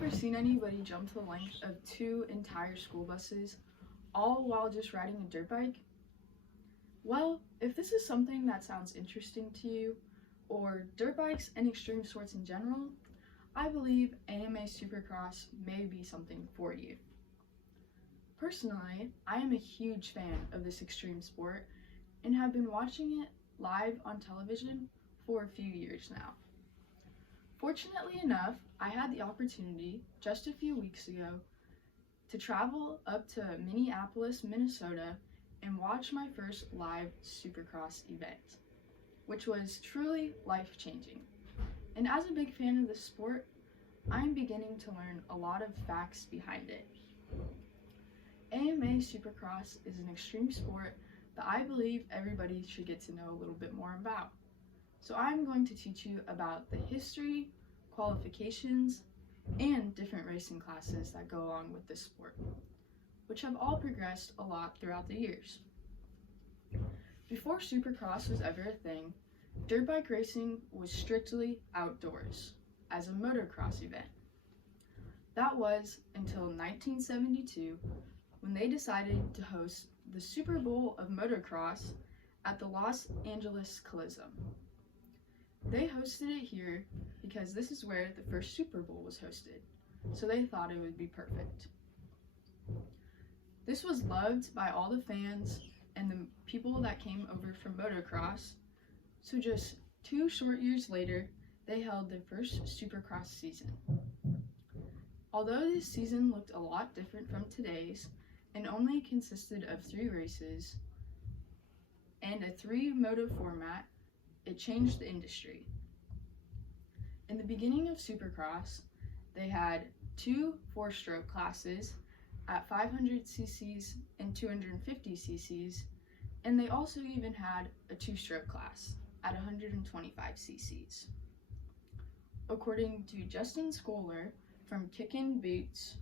ever seen anybody jump the length of 2 entire school buses, all while just riding a dirt bike? Well, if this is something that sounds interesting to you, or dirt bikes and extreme sports in general, I believe AMA Supercross may be something for you. Personally, I am a huge fan of this extreme sport and have been watching it live on television for a few years now. Fortunately enough, I had the opportunity just a few weeks ago to travel up to Minneapolis, Minnesota, and watch my first live Supercross event, which was truly life-changing. And as a big fan of the sport, I am beginning to learn a lot of facts behind it. AMA Supercross is an extreme sport that I believe everybody should get to know a little bit more about. So I'm going to teach you about the history, qualifications, and different racing classes that go along with this sport, which have all progressed a lot throughout the years. Before Supercross was ever a thing, dirt bike racing was strictly outdoors as a motocross event. That was until 1972 when they decided to host the Super Bowl of motocross at the Los Angeles Coliseum. They hosted it here because this is where the first Super Bowl was hosted, so they thought it would be perfect. This was loved by all the fans and the people that came over from motocross, so just 2 short years later, they held their first Supercross season. Although this season looked a lot different from today's and only consisted of 3 races and a 3-moto format, it changed the industry. In the beginning of Supercross, they had 2 4-stroke classes at 500 cc's and 250 cc's, and they also even had a 2-stroke class at 125 cc's. According to Justin Scholar from Kickin' Boots,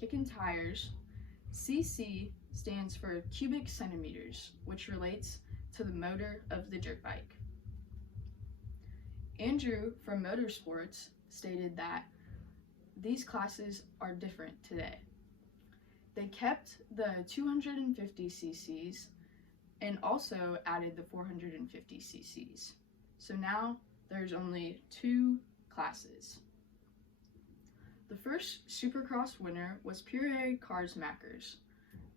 Kickin' Tires, CC stands for cubic centimeters, which relates to the motor of the dirt bike. Andrew from Motorsports stated that these classes are different today. They kept the 250 cc's and also added the 450 cc's. So now there's only 2 classes. The first Supercross winner was Pierre Karsmakers,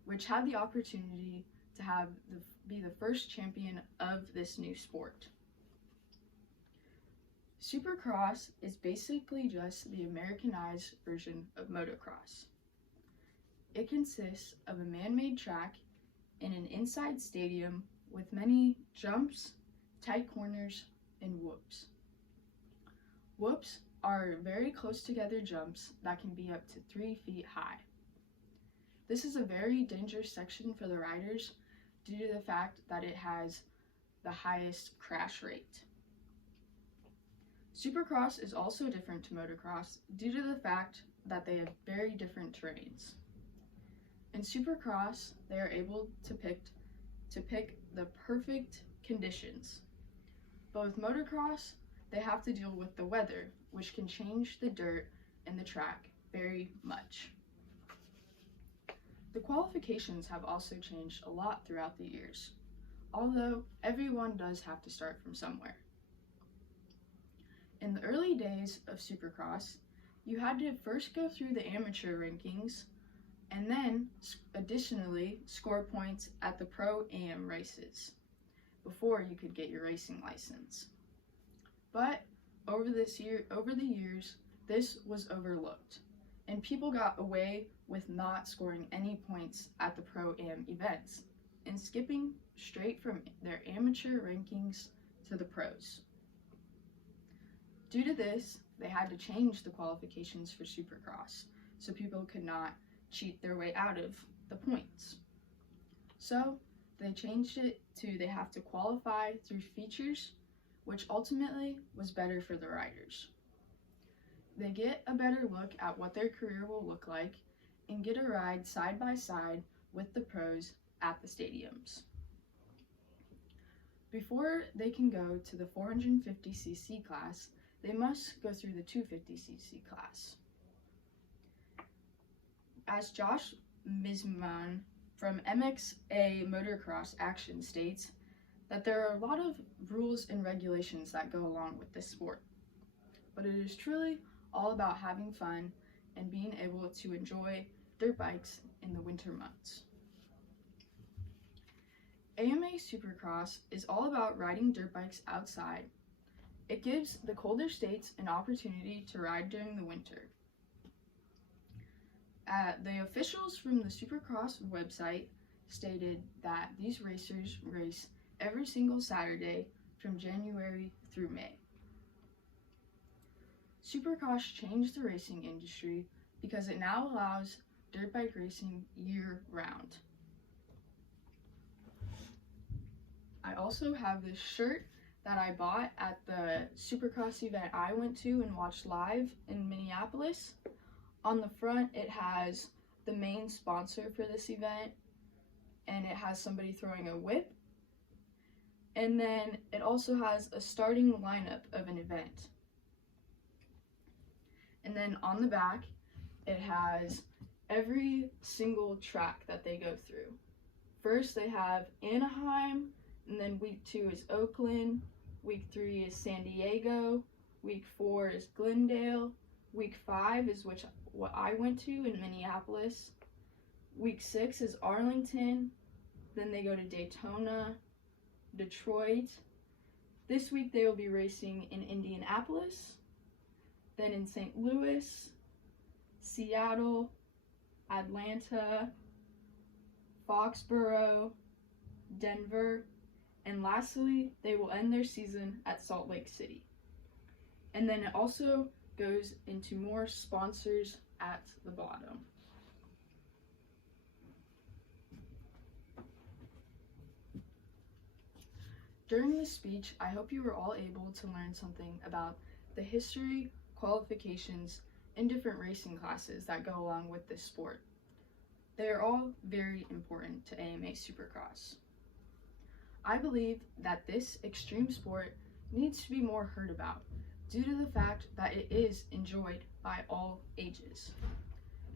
which had the opportunity to be the first champion of this new sport. Supercross is basically just the Americanized version of motocross. It consists of a man-made track in an inside stadium with many jumps, tight corners, and whoops. Whoops are very close together jumps that can be up to 3 feet high. This is a very dangerous section for the riders due to the fact that it has the highest crash rate. Supercross is also different to motocross due to the fact that they have very different terrains. In Supercross, they are able to pick the perfect conditions. But with motocross, they have to deal with the weather, which can change the dirt and the track very much. The qualifications have also changed a lot throughout the years, although everyone does have to start from somewhere. In the early days of Supercross, you had to first go through the amateur rankings and then additionally score points at the Pro-Am races before you could get your racing license. But over the years, this was overlooked, and people got away with not scoring any points at the Pro-Am events and skipping straight from their amateur rankings to the pros. Due to this, they had to change the qualifications for Supercross so people could not cheat their way out of the points. So they changed it to they have to qualify through features, which ultimately was better for the riders. They get a better look at what their career will look like and get a ride side by side with the pros at the stadiums. Before they can go to the 450cc class, they must go through the 250cc class. As Josh Misman from MXA Motocross Action states, that there are a lot of rules and regulations that go along with this sport, but it is truly all about having fun and being able to enjoy dirt bikes in the winter months. AMA Supercross is all about riding dirt bikes outside. It gives the colder states an opportunity to ride during the winter. The officials from the Supercross website stated that these racers race every single Saturday from January through May. Supercross changed the racing industry because it now allows dirt bike racing year-round. I also have this shirt that I bought at the Supercross event I went to and watched live in Minneapolis. On the front, it has the main sponsor for this event, and it has somebody throwing a whip. And then it also has a starting lineup of an event. And then on the back, it has every single track that they go through. First, they have Anaheim, and then week 2 is Oakland, week 3 is San Diego, week 4 is Glendale, week 5 is what I went to in Minneapolis, week 6 is Arlington, then they go to Daytona, Detroit. This week they will be racing in Indianapolis, then in St. Louis, Seattle, Atlanta, Foxborough, Denver, and lastly, they will end their season at Salt Lake City. And then it also goes into more sponsors at the bottom. During this speech, I hope you were all able to learn something about the history, qualifications, and different racing classes that go along with this sport. They are all very important to AMA Supercross. I believe that this extreme sport needs to be more heard about due to the fact that it is enjoyed by all ages.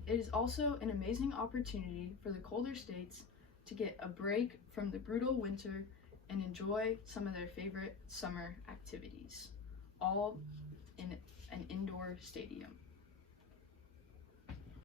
It is also an amazing opportunity for the colder states to get a break from the brutal winter and enjoy some of their favorite summer activities, all in an indoor stadium.